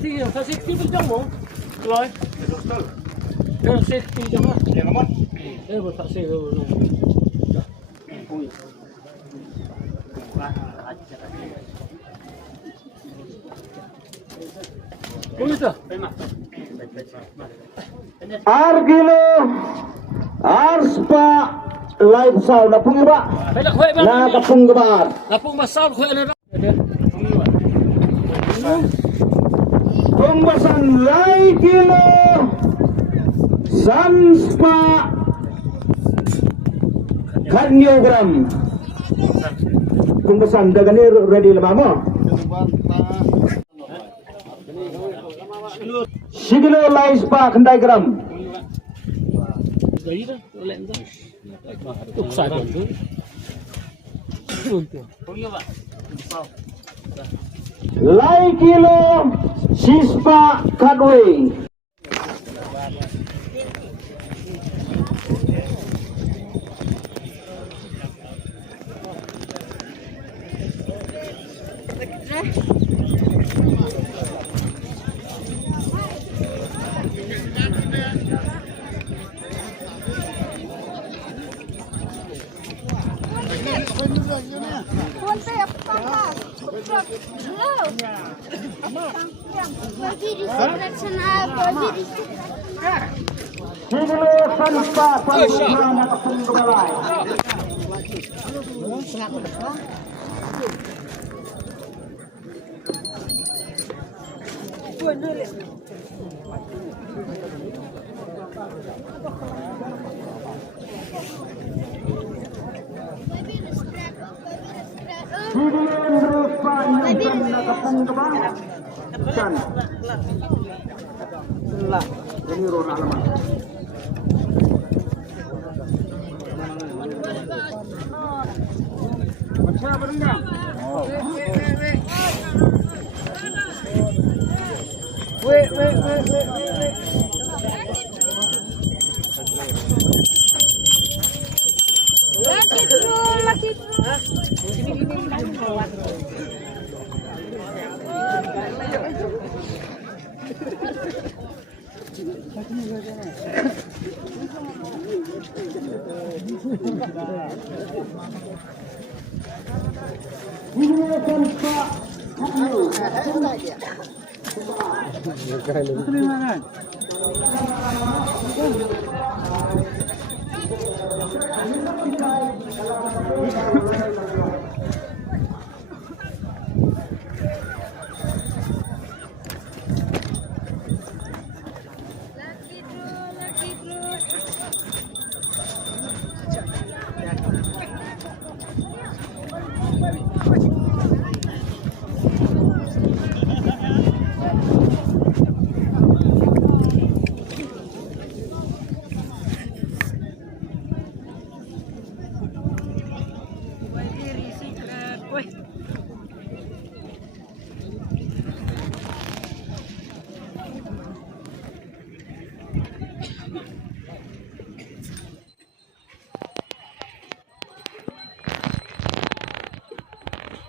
Thì sao xích tiếp trong bố rồi cái xích tiếp trong đó để nó mất đây một thằng xe rồi ui Begitu. Argilo Arspa live sound na pung ba? Na kapung gabar. Lapung masal ko ano. Pembasan lai kilo Sanspa Kanyogram. Pembasan dagani ready lama mo? Sigilo lai spa kendai gram. Lai kilo sispa kadwe. Sigilo Sanspa Kanyogram na kapung gabalay. Ini rona alamat. Macam berendam. Wait. Laki bro.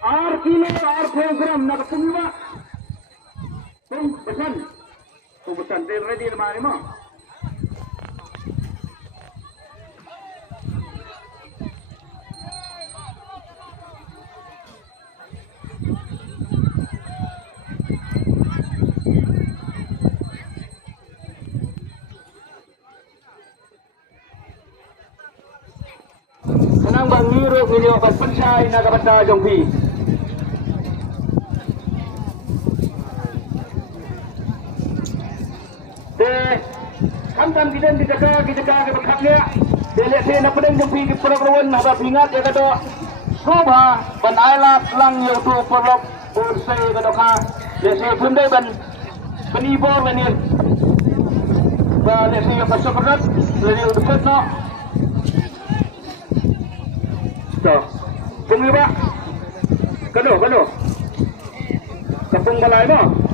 Argilo program na kapung ba? Pembasan ready lemari mo. Senang bang Niro video akan pensai na kapata jongpi. Kamtan kita ke bekatnya. Dia saya nak pedang jumpi ke program ada ingat dia kata Subha ban ailat lang YouTube program bersai kata ka. Dia saya pun dai ban penibo ni. Ba dia saya pasal berat dari dekat no. So, pengirba. Kano. Kapung balay mo.